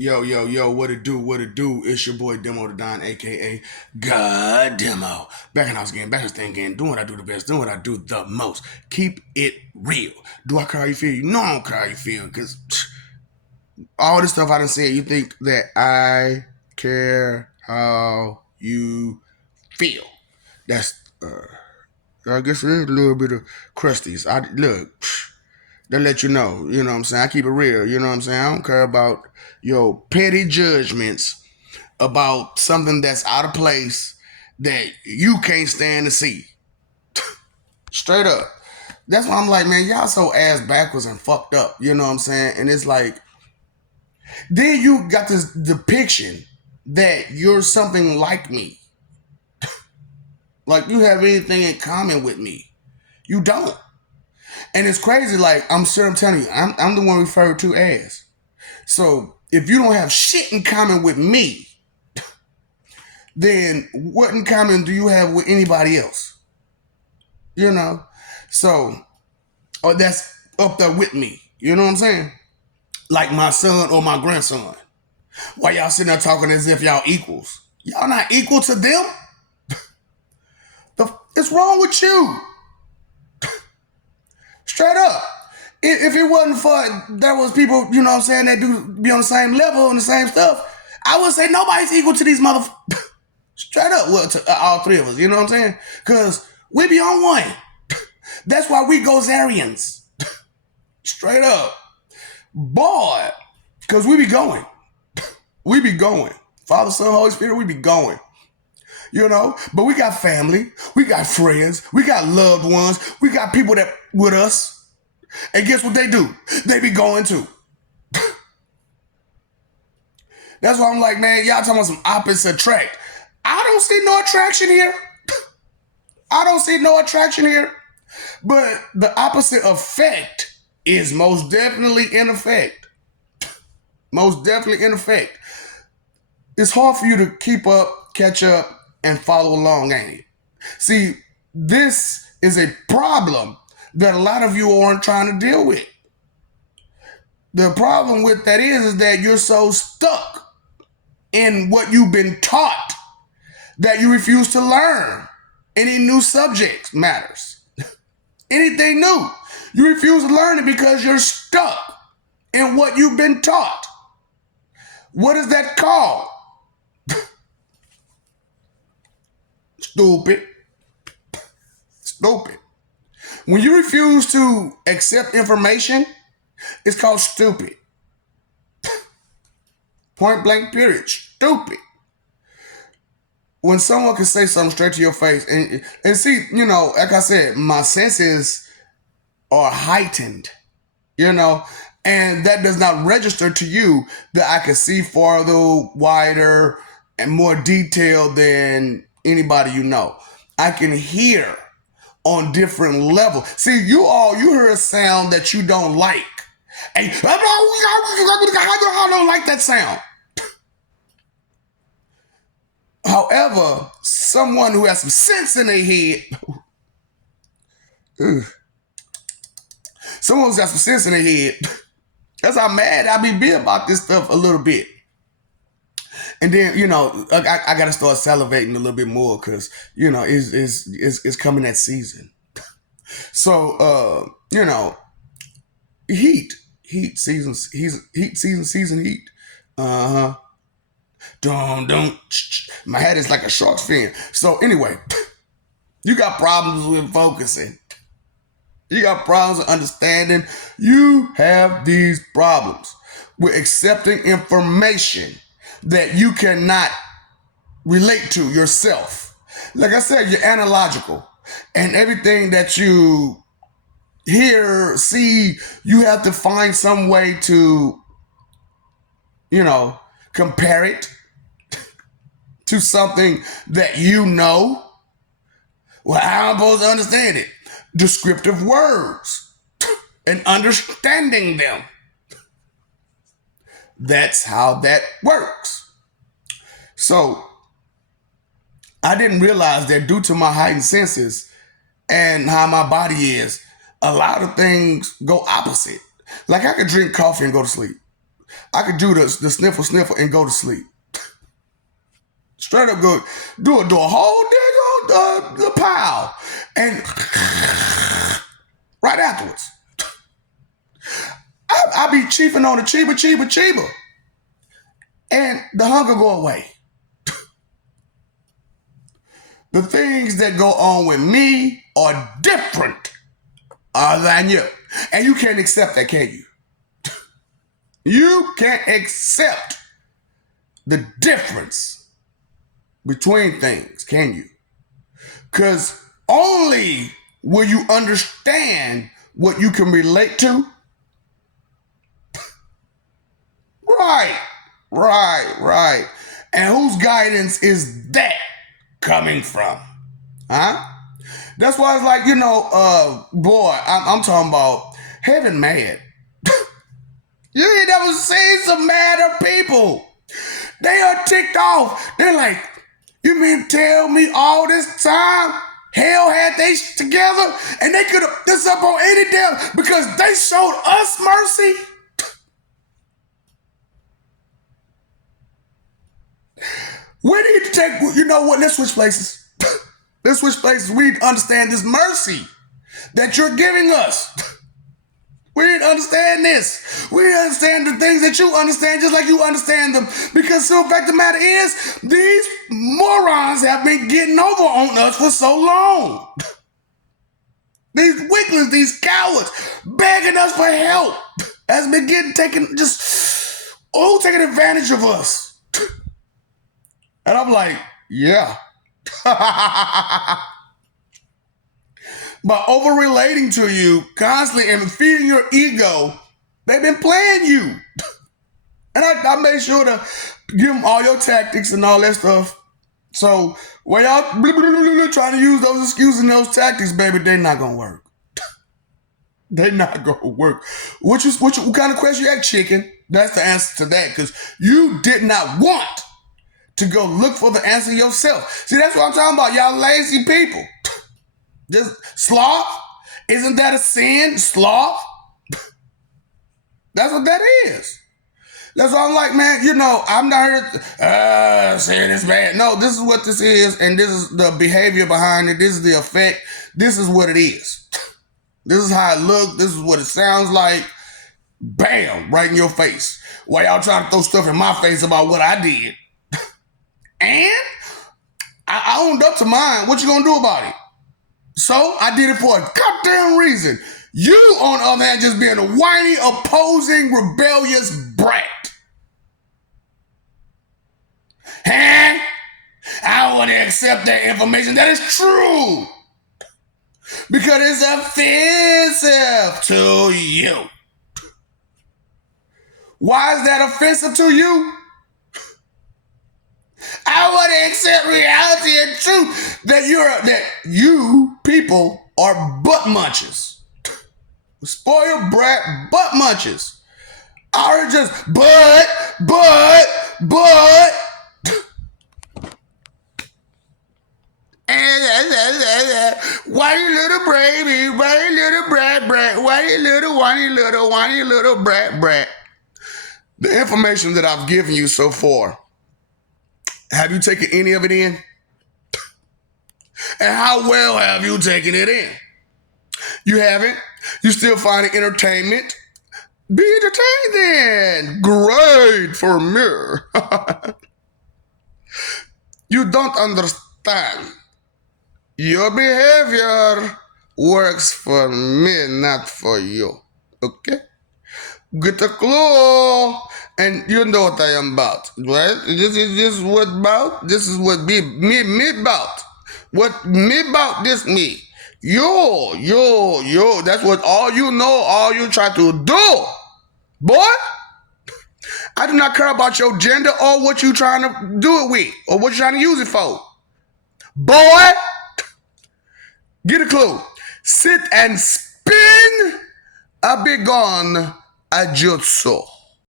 Yo, yo, yo, what it do, what it do? It's your boy Demo the Don, aka God Demo. Back in the house again, back in this thing again, doing what I do the best, doing what I do the most. Keep it real. Do I care how you feel? You know I don't care how you feel, because all this stuff I done said, you think that I care how you feel. That's, I guess it is a little bit of crusties. They let you know what I'm saying? I keep it real, you know what I'm saying? I don't care about your petty judgments about something that's out of place that you can't stand to see. Straight up. That's why I'm like, man, y'all so ass backwards and fucked up, you know what I'm saying? And it's like, then you got this depiction that you're something like me. Like you have anything in common with me. You don't. And it's crazy, like, I'm sure I'm telling you, I'm the one referred to as. So if you don't have shit in common with me, then what in common do you have with anybody else? You know? So, or that's up there with me. You know what I'm saying? Like my son or my grandson. Why y'all sitting there talking as if y'all equals? Y'all not equal to them? It's wrong with you. Straight up. If it wasn't for there was people, you know what I'm saying, that do be on the same level and the same stuff, I would say nobody's equal to these motherfuckers. Straight up, well, to all three of us, you know what I'm saying? Because we be on one. That's why we go Zarians. Straight up. Boy, because we be going. We be going. Father, Son, Holy Spirit, we be going. You know? But we got family. We got friends. We got loved ones. We got people that with us. And guess what they do? They be going too. That's why I'm like, man, y'all talking about some opposite attract. I don't see no attraction here. I don't see no attraction here. But the opposite effect is most definitely in effect. Most definitely in effect. It's hard for you to keep up, catch up, and follow along, ain't it? See, this is a problem that a lot of you aren't trying to deal with. The problem with that is that you're so stuck in what you've been taught that you refuse to learn any new subject matters. Anything new. You refuse to learn it because you're stuck in what you've been taught. What is that called? Stupid. Stupid. When you refuse to accept information, it's called stupid. Point blank period. Stupid. When someone can say something straight to your face and see, you know, like I said, my senses are heightened, you know, and that does not register to you that I can see farther, wider, and more detailed than anybody you know. I can hear on different levels. See, you hear a sound that you don't like. And I don't like that sound. However, someone who has some sense in their head, someone who's got some sense in their head, that's how mad I be about this stuff a little bit. And then, you know, I got to start salivating a little bit more because, you know, it's coming that season. So, you know, heat season. Uh-huh. Don't. My head is like a shark's fin. So anyway, you got problems with focusing. You got problems with understanding. You have these problems with accepting information that you cannot relate to yourself. Like I said, you're analogical. And everything that you hear, see, you have to find some way to, you know, compare it to something that you know. Well, how am I supposed to understand it? Descriptive words and understanding them. That's how that works. So I didn't realize that due to my heightened senses and how my body is, a lot of things go opposite. Like I could drink coffee and go to sleep. I could do the sniffle and go to sleep. Straight up go do a whole the pile. And right afterwards. I be chiefing on the cheaper. And the hunger go away. The things that go on with me are different than you. And you can't accept that, can you? You can't accept the difference between things, can you? Because only will you understand what you can relate to. Right. And whose guidance is that coming from? Huh? That's why it's like, boy, I'm talking about heaven mad. You ain't never seen some madder people. They are ticked off. They're like, you mean tell me all this time hell had they together and they could have this up on any damn because they showed us mercy? We need to take, you know what, let's switch places. Let's switch places. We understand this mercy that you're giving us. We didn't understand this. We understand the things that you understand just like you understand them. Because the fact of the matter is, these morons have been getting over on us for so long. These weaklings, these cowards, begging us for help, has been taking advantage of us. And I'm like, yeah. By over relating to you constantly and feeding your ego, they've been playing you. And I made sure to give them all your tactics and all that stuff. So when y'all trying to use those excuses and those tactics, baby, they're not gonna work. They're not gonna work. What kind of question you had, chicken? That's the answer to that, because you did not want to go look for the answer yourself. See, that's what I'm talking about, y'all lazy people. Just sloth? Isn't that a sin? Sloth? That's what that is. That's why I'm like, man, I'm not here saying it's bad. No, this is what this is, and this is the behavior behind it. This is the effect. This is what it is. This is how it looks. This is what it sounds like. Bam, right in your face. While y'all trying to throw stuff in my face about what I did. And I owned up to mine. What you gonna do about it? So I did it for a goddamn reason. You, on the other hand, just being a whiny, opposing, rebellious brat. Huh? I want to accept that information. That is true. Because it's offensive to you. Why is that offensive to you? I want to accept reality and truth that you people are butt munchers. Spoiled brat butt munchers. Are just but. Whiny little baby, whiny little brat, whiny little brat. The information that I've given you so far, have you taken any of it in? And how well have you taken it in? You haven't? You still find it entertainment? Be entertained then. Great for me. You don't understand. Your behavior works for me, not for you. Okay? Get a clue. And you know what I am about, right? This is what about. This is what me about. What me about this me. Yo. That's what all you know, all you try to do. Boy, I do not care about your gender or what you trying to do it with or what you trying to use it for. Boy, get a clue. Sit and spin a big on a jutsu.